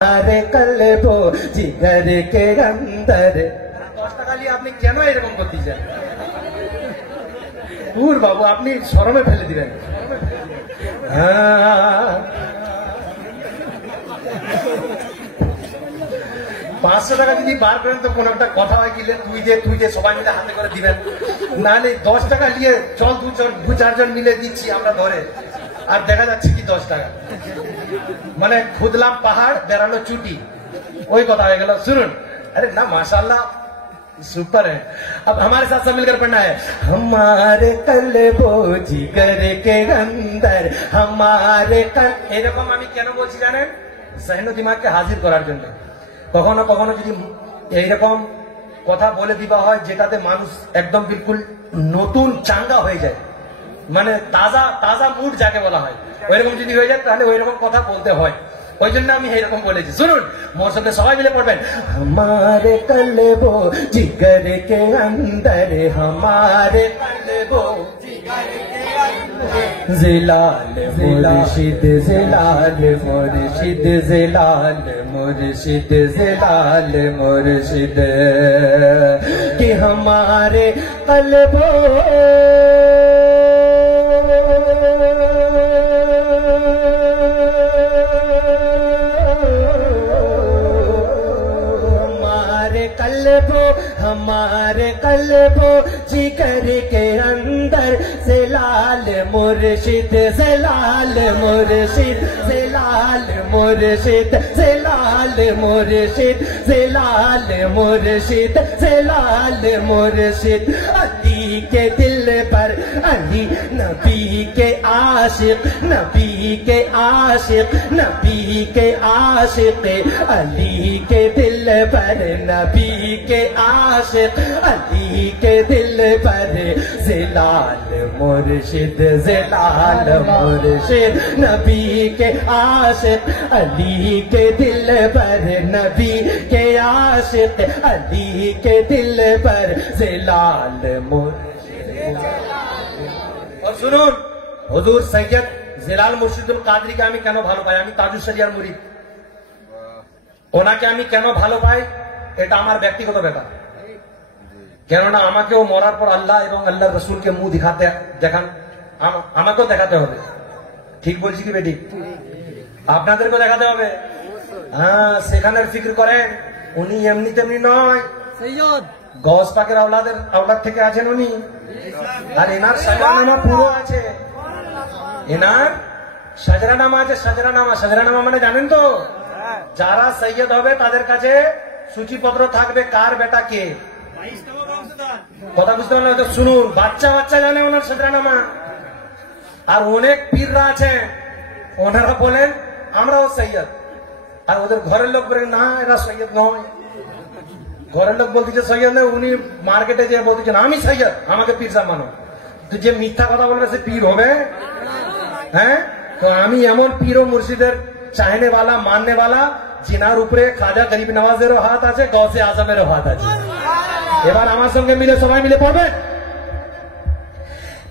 আরে কলবো জিগর কে অন্দর 10 টাকা নিয়ে আপনি কেন এরকম করতে চান? দূর বাবু, আপনি শরমে ফেলে দিবেন। 500 টাকা যদি বার করেন তো কোনো একটা কথা হয় গেলে তুই যে সবাই মিলে হাতে করে দিবেন, নাহলে 10 টাকা নিয়ে চল দু চারজন মিলে দিচ্ছি আমরা ধরে, আর দেখা যাচ্ছে কি 10 টাকা মানে খুদলাম পাহাড় বেড়ালো चूटी, वही কথা হয়ে গেল। सुन, अरे ना माशाल्लाह सुपर है। अब हमारे साथ सब मिलकर पढ़ना है। हमारे कल्बो जिगर के अंदर हमारे कल, এরকম আমি কেন বলছি জানেন? জহন দিমাগকে হাজির করার জন্য। কখনো কখনো যদি এইরকম কথা বলে দিবা হয় যেটাতে মানুষ একদম বিলকুল নতুন চাঙ্গা হয়ে যায়, মানে তাজা তাজা মুড যাকে বলা হয়, ওইরকম যদি হয়ে যায় তাহলে ওইরকম কথা বলতে হয়। ওই জন্য আমি এইরকম বলেছি। শুনুন, মোর সাথে সবাই মিলে পড়বেন। हमारे कल्बो जिगर के अंदर हमारे कल्बो जिगर के अंदर जिलाल मुर्शिद जिलाल मुर्शिद जिलाल मुर्शिद जिलाल मुर्शिद कि हमारे कल्बो हमारे कल्बो जिगर के अंदर से लाल मुर्शिद से लाल मुर्शिद से लाल मुर्शिद से लाल मुर्शिद से लाल मुर्शिद से लाल मुर्शिद अली के दिल पर अली नबी के आशिक नबी के आशिक नबी के आशिक अली के दिल पर नबी के आशिक अली के दिल पर जिलाल मुर्शिद जिलाल मुर्शिद नबी के आशिक अली के दिल पर नबी के आशिक अली के दिल पर जिलाल मुर्शिद। और सुनुन, हुजूर सैयद जिलाल मुर्शिदुल कादरीকে আমি কেন ভালো পাই? আমি তাজুস শরিয়ার মুরিদ, ওনাকে আমি কেন ভালো পাই এটা আমার ব্যক্তিগত ব্যাপার। কেননা আমাকেও মরার পর আল্লাহ এবং আল্লাহর রাসূলকে মুখ দেখান, আমাকেও দেখাতে হবে। ঠিক বলছি কি বেটি? আপনাদেরকেও দেখাতে হবে। হ্যাঁ, সেখানের ফিক্র করেন। উনি এমনি তেমনি নয়, সৈয়দ গৌস পাকের আওলাদ থেকে আছেন উনি, আর এনার সাজরানামা পুরো আছে। এনার সাজরানামা আছে, সাজরানামা মানে জানেন তো? যারা সৈয়দ হবে তাদের কাছে সূচিপত্র থাকবে কার বেটা কে। কথা বুঝতে পারলেন? শুনুন, বাচ্চা বাচ্চা জানে ওনার সাজরানামা। আর অনেক পীররা আছেন, ওনারা বলেন আমরাও সৈয়দ, আর ওদের ঘরের লোক বলেন না এরা সৈয়দ নয়। ঘরের লোক বলতেছে সৈয়দ নয়, উনি মার্কেটে যেয়ে বলতেছেন আমি সৈয়দ, আমাকে পীর সাহেব মানো। তো যে মিথ্যা কথা বলবে সে পীর হবে? হ্যাঁ, তো আমি এমন পীর ও মুর্শিদের চাহনে वाला मानने वाला जिनार উপরে খাজা গরিব নওয়াজেরও হাত আছে, গৌসে আজমেরও হাত আছে। এবার আমার সঙ্গে মিলে সবাই মিলে পড়বে।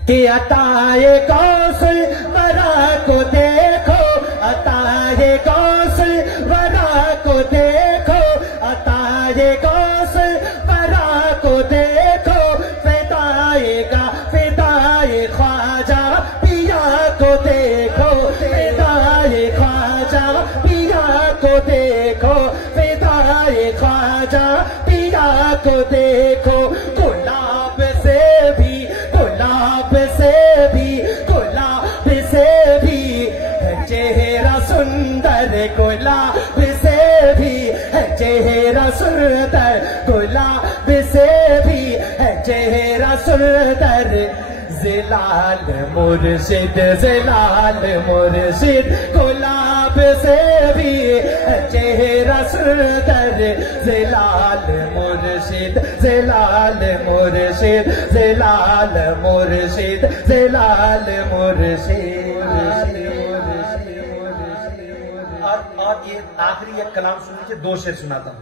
कि अताए कौशल वरा को देखो, अताए कौशल वरा को देखो, अताए कौशल वरा को देखो, फिदाएगा फिदाए ख्वाजा पिया को देखो, फिदाए ख्वाजा पिया को देखो, फिदाए ख्वाजा पिया को देखो। गुलाब से भी चेहरा सुंदर, गुलाब से भी है चेहरा सुंदर, गुलाब से भी है चेहरा सुंदर। जिलाल मुर्शिद जिलाल मुर्शिद गुलाब से भी है चेहरा सुंदर। जिलाल मुर्शिद जिलाल मुर्शिद जिलाल मुर्शिद जिलाल मुर्शिद। और ये आखिरी एक कलाम सुन लीजिए, 2 शेर सुनाता हूं।